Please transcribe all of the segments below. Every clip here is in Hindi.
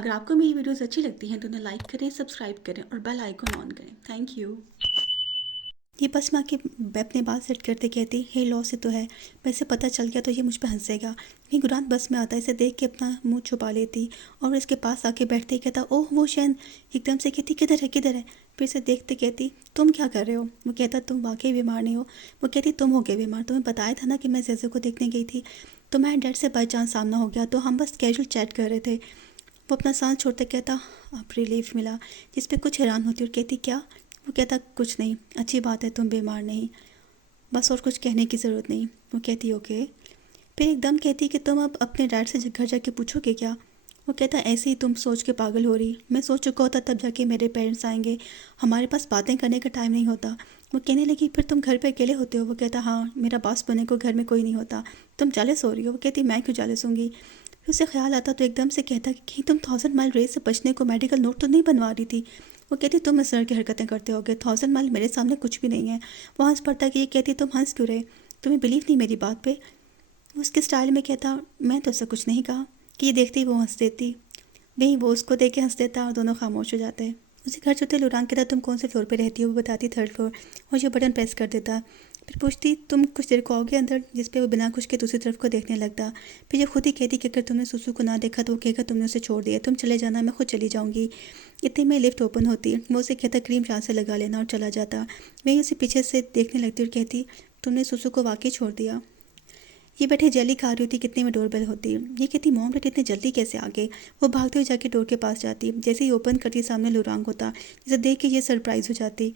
अगर आपको मेरी वीडियोस अच्छी लगती हैं तो उन्हें लाइक करें, सब्सक्राइब करें और बेल आइकन ऑन करें। Thank you. ये बस मैं आके अपने बाल सेट करते कहती हे लॉ से तो है, पर इसे पता चल गया तो ये मुझ पे हंसेगा। ये गुरान बस में आता, इसे देख के अपना मुंह छुपा लेती और इसके पास आके बैठते ही कहता ओह वो शैन। एकदम से कहती किधर है किधर है। फिर इसे देखते कहती तुम क्या कर रहे हो। वो कहता तुम वाकई बीमार नहीं हो। वो कहती तुम हो गए बीमार, तुम्हें बताया था ना कि मैं जैसे को देखने गई थी, तो मैं डैड से बाई चांस सामना हो गया, तो हम बस कैजुअल चैट कर रहे थे। वो अपना सांस छोड़ते कहता अब रिलीफ मिला, जिस पे कुछ हैरान होती और कहती क्या। वो कहता कुछ नहीं, अच्छी बात है तुम बीमार नहीं, बस और कुछ कहने की ज़रूरत नहीं। वो कहती ओके। फिर एकदम कहती कि तुम अब अपने डैड से घर जाके पूछोगे क्या। वो कहता ऐसे ही तुम सोच के पागल हो रही, मैं सोच चुका होता तब जाके मेरे पेरेंट्स आएंगे, हमारे पास बातें करने का टाइम नहीं होता। वो कहने लगी फिर तुम घर पे अकेले होते हो। वो कहता हाँ, मेरा बॉस बनने को घर में कोई नहीं होता। तुम जालिस हो रही हो। वो कहती मैं क्यों जालिस होंगी। फिर उसे ख्याल आता तो एकदम से कहता कि कहीं तुम 1000 माइल रेस से बचने को मेडिकल नोट तो नहीं बनवा रही थी। वो कहती तुम इस तरह की हरकतें करते होगे, 1000 माइल मेरे सामने कुछ भी नहीं है। वो हंस पड़ता कि ये कहती तुम हंस क्यों रहे, तुम्हें बिलीव नहीं मेरी बात पे। उसके स्टाइल में कहता मैं तो उससे कुछ नहीं कहा। कि ये देखते ही वो हंस देती, वहीं वो उसको देख के हंस देता और दोनों खामोश हो जाते। उसे घर छूते लुरांग कहता तुम कौन से फ्लोर पे रहती हो। वो बताती 3rd फ्लोर, और ये बटन प्रेस कर देता। फिर पूछती तुम कुछ देर को आओगे अंदर, जिस पे वो बिना कुछ के दूसरी तरफ को देखने लगता। फिर ये खुद ही कहती कि अगर तुमने सुसु को ना देखा तो वो कहेगा तुमने उसे छोड़ दिया, तुम चले जाना, मैं खुद चली जाऊंगी। इतने में लिफ्ट ओपन होती, वो उसे कहता क्रीम चार से लगा लेना और चला जाता। वहीं उसे पीछे से देखने लगती और कहती तुमने सुसु को वाकई छोड़ दिया। ये बैठे जेली खा रही होती, कितने में डोरबेल होती। ये कहती मॉम डैड इतने जल्दी कैसे आ गए। वो भागते हुए जाके डोर के पास जाती, जैसे ही ओपन करती सामने लुरांग होता, जिसे देख के ये सरप्राइज हो जाती।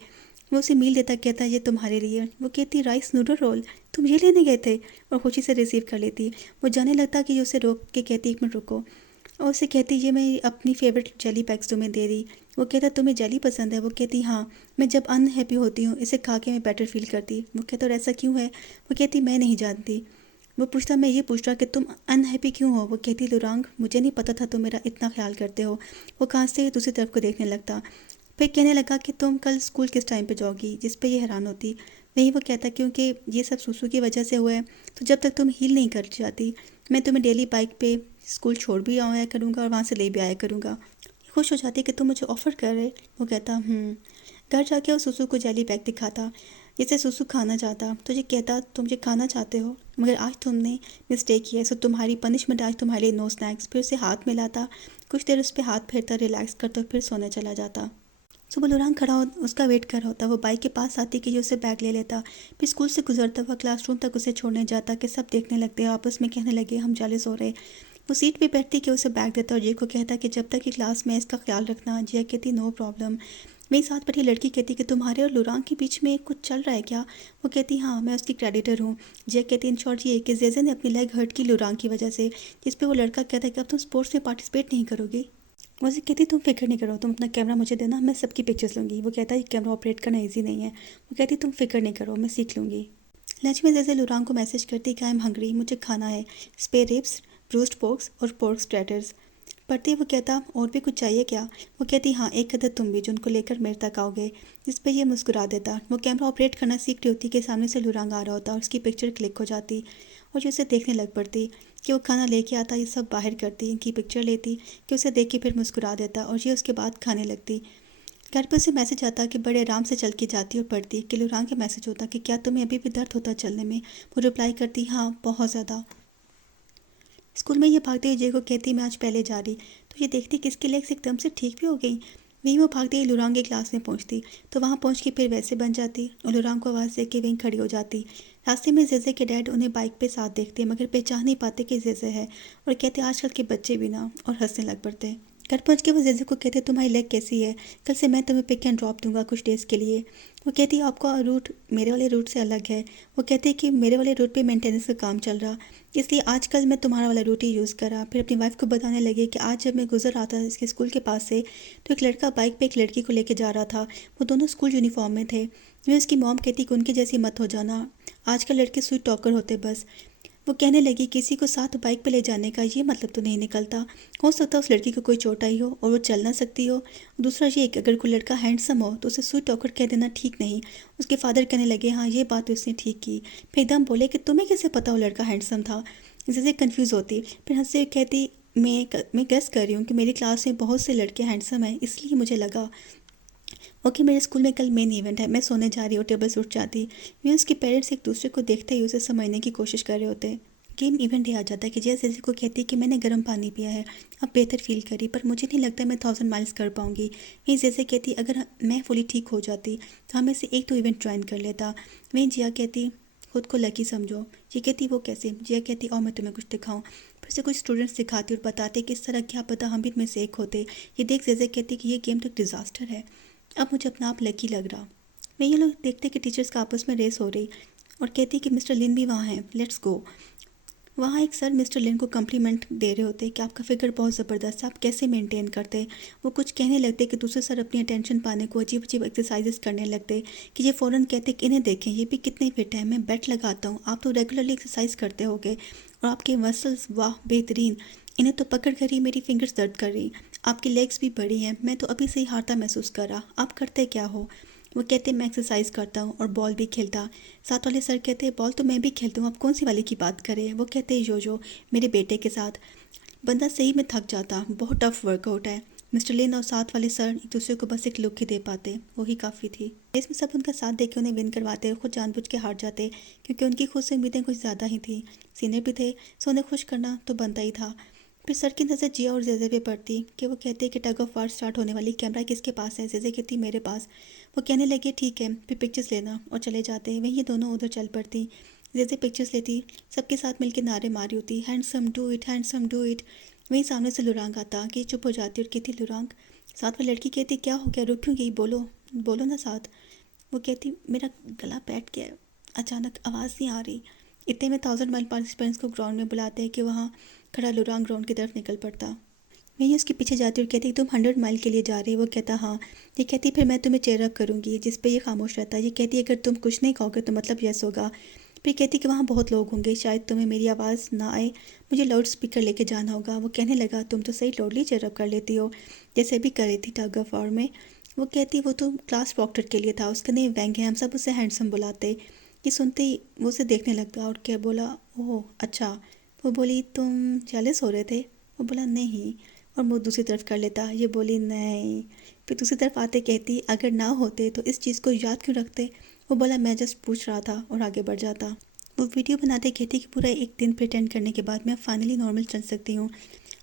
वो उसे मील देता कहता ये तुम्हारे लिए। वो कहती राइस नूडल रोल, तुम ये लेने गए थे, और खुशी से रिसीव कर लेती। वो जाने लगता कि ये उसे रोक के कहती 1 मिनट रुको, और उसे कहती ये मैं अपनी फेवरेट जेली पैक्स तुम्हें दे रही। वो कहता तुम्हें जेली पसंद है। वो कहती हाँ, मैं जब अनहैप्पी होती हूँ इसे खा के मैं बेटर फील करती। वो कहता और ऐसा क्यों है। वो कहती मैं नहीं जानती। वो पूछता मैं ये पूछ रहा कि तुम अनहैप्पी क्यों हो। वो कहती लुरांग मुझे नहीं पता था तुम मेरा इतना ख्याल करते हो। वो खांसते ही दूसरी तरफ को देखने लगता। फिर कहने लगा कि तुम कल स्कूल किस टाइम पे जाओगी, जिस पे ये हैरान होती। नहीं, वो कहता क्योंकि ये सब सुसु की वजह से हुआ है, तो जब तक तुम हील नहीं कर जाती मैं तुम्हें डेली बाइक पे स्कूल छोड़ भी आया करूँगा और वहाँ से ले भी आया करूँगा। खुश हो जाती कि तुम मुझे ऑफ़र कर रहे। वो कहता घर जाके वो सुसु को जेली बैग दिखाता, जिसे सुसु खाना चाहता। तो ये कहता तुम ये खाना चाहते हो, मगर आज तुमने मिस्टेक किया है, सो तुम्हारी पनिशमेंट आज तुम्हारे लिए नो स्नैक्स। फिर उसे हाथ मिलाता, कुछ देर उस पर हाथ फेरता, रिलैक्स करता, फिर सोने चला जाता। सुबह लुरांग खड़ा हो उसका वेट कर रहा होता। वो बाइक के पास आती कि ये उसे बैग ले लेता। फिर स्कूल से गुजरता हुआ क्लासरूम तक उसे छोड़ने जाता कि सब देखने लगते, आपस में कहने लगे हम जालिस हो रहे। वो सीट पे बैठती कि उसे बैग देता और जे को कहता कि जब तक कि क्लास में इसका ख्याल रखना। जिया कहती नो प्रॉब्लम। मेरी साथ बैठी लड़की कहती कि तुम्हारे और लुरांग के बीच में कुछ चल रहा है क्या। वो कहती हाँ, मैं उसकी क्रेडिटर हूँ। जिया कहती इन शॉर्ट ये कि जेजे ने अपनी लेग हर्ट की लुरांग की वजह से, जिस पे वो लड़का कहता है कि अब तुम स्पोर्ट्स में पार्टिसिपेट नहीं करोगी। वो उसे कहती तुम फिक्र नहीं करो, तुम अपना कैमरा मुझे देना, मैं सबकी पिक्चर्स लूँगी। वो कहता है कैमरा ऑपरेट करना ईजी नहीं है। वो कहती तुम फिक्र नहीं करो, मैं सीख लूँगी। लंच में जैसे लुरांग को मैसेज करती कि आई एम हंग्री, मुझे खाना है, स्पेयर रिब्स, रोस्ट पोर्क्स और पोर्क स्ट्रेटर्स। पढ़ती वो कहता और भी कुछ चाहिए क्या। वो कहती हाँ, एक कदर तुम भी, जिनको लेकर मेरे तक आओगे। जिस पे ये मुस्कुरा देता। वो कैमरा ऑपरेट करना सीख रही होती कि सामने से लुरांग आ रहा होता और उसकी पिक्चर क्लिक हो जाती और ये उसे देखने लग पड़ती कि वो खाना लेके आता, ये सब बाहर करती, इनकी पिक्चर लेती कि उसे देख के फिर मुस्कुरा देता और ये उसके बाद खाने लगती। घर पे उसे मैसेज आता कि बड़े आराम से चल के जाती और पढ़ती कि लुरांग के मैसेज होता कि क्या तुम्हें अभी भी दर्द होता चलने में। वो रिप्लाई करती हाँ बहुत ज़्यादा। स्कूल में ये भागते हुए जे को कहती मैं आज पहले जा रही, तो ये देखती कि इसकी लेग्स एकदम से ठीक भी हो गई। वहीं वो भागते ही लुरांग की क्लास में पहुंचती, तो वहां पहुंच के फिर वैसे बन जाती और लुरांग को आवाज़ दे के वहीं खड़ी हो जाती। रास्ते में जेजे के डैड उन्हें बाइक पे साथ देखते मगर पहचान नहीं पाते कि जेजे है, और कहते आजकल के बच्चे भी ना, और हंसने लग पड़ते। घर पहुंच के वो जेजे को कहते तुम्हारी लेग कैसी है, कल से मैं तुम्हें पिक एंड ड्रॉप दूंगा कुछ डेज़ के लिए। वो कहती आपका रूट मेरे वाले रूट से अलग है। वो कहती कि मेरे वाले रूट पे मेंटेनेंस का काम चल रहा, इसलिए आजकल मैं तुम्हारा वाला रूट ही यूज़ करा। फिर अपनी वाइफ को बताने लगे कि आज जब मैं गुजर रहा था इसके स्कूल के पास से, तो एक लड़का बाइक पे एक लड़की को लेके जा रहा था। वो दोनों स्कूल यूनिफॉर्म में थे। मैं उसकी मॉम कहती कि उनके जैसी मत हो जाना, आजकल लड़के स्वीट टॉकर होते बस। वो कहने लगी किसी को साथ बाइक पे ले जाने का ये मतलब तो नहीं निकलता, हो सकता है उस लड़की को कोई चोट आई हो और वो चल ना सकती हो। दूसरा ये कि अगर कोई लड़का हैंडसम हो तो उसे स्वीट टॉकर कह देना ठीक नहीं। उसके फादर कहने लगे हाँ ये बात तो उसने ठीक की। फिर एकदम बोले कि तुम्हें कैसे पता वो लड़का हैंडसम था। जैसे कंफ्यूज होती, फिर हंसते हुए कहती मैं गेस कर रही हूँ कि मेरी क्लास में बहुत से लड़के हैंडसम हैं, इसलिए मुझे लगा ओके मेरे स्कूल में कल मेन इवेंट है, मैं सोने जा रही हूँ। टेबल से उठ जाती। मैं उसके पेरेंट्स एक दूसरे को देखते ही उसे समझने की कोशिश कर रहे होते। गेम इवेंट ये आ जाता है कि जैसे जैसे को कहती है कि मैंने गर्म पानी पिया है, अब बेहतर फील करी, पर मुझे नहीं लगता मैं 1000 माइल्स कर पाऊंगी। ये जैसे कहती अगर मैं फुली ठीक हो जाती तो हमें से एक तो इवेंट ज्वाइन कर लेता। वहीं जिया कहती खुद को लकी समझो। ये कहती वो कैसे? जिया कहती और मैं तुम्हें कुछ दिखाऊं। फिर से कुछ स्टूडेंट्स दिखाती और बताते कि इस तरह क्या पता हम भी इनमें से एक होते। ये देख जैसे कहती कि ये गेम तो डिज़ास्टर है। अब मुझे अपना आप लकी लग रहा। मैं ये लोग देखते कि टीचर्स का आपस में रेस हो रही और कहती कि मिस्टर लिन भी वहाँ हैं, लेट्स गो। वहाँ एक सर मिस्टर लिन को कम्प्लीमेंट दे रहे होते कि आपका फिगर बहुत ज़बरदस्त है, आप कैसे मेंटेन करते। वो कुछ कहने लगते कि दूसरे सर अपनी अटेंशन पाने को अजीब अजीब एक्सरसाइजेस करने लगते कि ये फ़ौरन कहते कि इन्हें देखें ये भी कितने फिट हैं, मैं बेट लगाता हूँ आप तो रेगुलरली एक्सरसाइज करते होगे और आपके मसल्स वाह बेहतरीन, इन्हें तो पकड़ कर ही मेरी फिंगर्स दर्द कर रही, आपकी लेग्स भी बड़ी हैं, मैं तो अभी से ही हारता महसूस कर रहा, आप करते क्या हो? वो कहते मैं एक्सरसाइज करता हूँ और बॉल भी खेलता। साथ वाले सर कहते बॉल तो मैं भी खेलता हूँ, आप कौन सी वाली की बात करें? वो कहते यो मेरे बेटे के साथ। बंदा सही में थक जाता, बहुत टफ वर्कआउट है। मिस्टर लिन और साथ वाले सर एक दूसरे को बस एक लुक ही दे पाते, वही काफ़ी थी। इसमें सब उनका साथ देके उन्हें विन करवाते और खुद जानबूझ के हार जाते क्योंकि उनकी खुद से उम्मीदें कुछ ज़्यादा ही थी। सीनियर भी थे, सो उन्हें खुश करना तो बनता ही था। फिर सर की नज़र जिया और जेजे पे पड़ती कि वो कहते कि टग ऑफ वार स्टार्ट होने वाली, कैमरा किसके पास है? जेजे कहती मेरे पास। वो कहने लगे ठीक है फिर पिक्चर्स लेना, और चले जाते। वहीं ये दोनों उधर चल पड़ती। जेजे पिक्चर्स लेती, सबके साथ मिलकर नारे मारी होती handsome do it, handsome do it. वहीं सामने से लुरांग आता कि चुप हो जाती और कहती लुरांग। साथ में लड़की कहती क्या हो गया, रुक क्यों गई, बोलो बोलो ना साथ। वो कहती मेरा गला बैठ गया है, अचानक आवाज़ नहीं आ रही। इतने में 1000 माइल पार्टिसिपेंट्स को ग्राउंड में बुलाते हैं कि वहाँ खड़ा लुरांग ग्राउंड की तरफ निकल पड़ता। मैं ये उसके पीछे जाती और कहती तुम 100 माइल के लिए जा रही? वो कहता हाँ। ये कहती फिर मैं तुम्हें चेयर अप करूँगी, जिस पे ये खामोश रहता है। ये कहती अगर तुम कुछ नहीं कहोगे तो मतलब यस होगा। फिर कहती कि वहाँ बहुत लोग होंगे, शायद तुम्हें मेरी आवाज़ ना आए, मुझे लाउड स्पीकर लेके जाना होगा। वो कहने लगा तुम तो सही लाउडली चेयर अप कर लेती हो, जैसे भी कर रही थी टग ऑफ वॉर में। वो कहती वो तो क्लास प्रॉक्टर के लिए था, उसका नेम वेंग है, हम सब उसे हैंडसम बुलाते। ये सुनते ही वो उसे देखने लगा और क्या बोला ओह अच्छा। वो बोली तुम जेलस हो रहे थे? वो बोला नहीं, और मुँह दूसरी तरफ कर लेता। ये बोली नहीं। फिर दूसरी तरफ आते कहती अगर ना होते तो इस चीज़ को याद क्यों रखते? वो बोला मैं जस्ट पूछ रहा था, और आगे बढ़ जाता। वो वीडियो बनाते कहती कि पूरा एक दिन प्रिटेंड करने के बाद मैं फाइनली नॉर्मल चल सकती हूँ।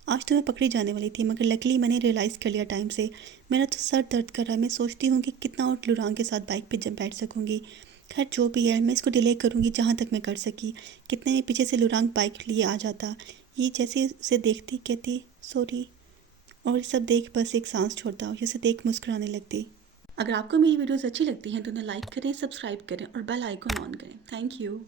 आज तो मैं पकड़ी जाने वाली थी मगर लकीली मैंने रियलाइज़ कर लिया टाइम से। मेरा तो सर दर्द कर रहा है, मैं सोचती हूँ कि कितना और लुरांग के साथ बाइक पे जब बैठ सकूँगी। खैर जो भी है मैं इसको डिले करूँगी जहाँ तक मैं कर सकी। कितने पीछे से लुरांग बाइक लिए आ जाता। ये जैसे उसे देखती कहती सॉरी, और ये सब देख बस एक सांस छोड़ता और इसे देख मुस्कुराने लगती। अगर आपको मेरी वीडियोस अच्छी लगती हैं तो उन्हें लाइक करें, सब्सक्राइब करें और बेल आइकन ऑन करें। Thank you.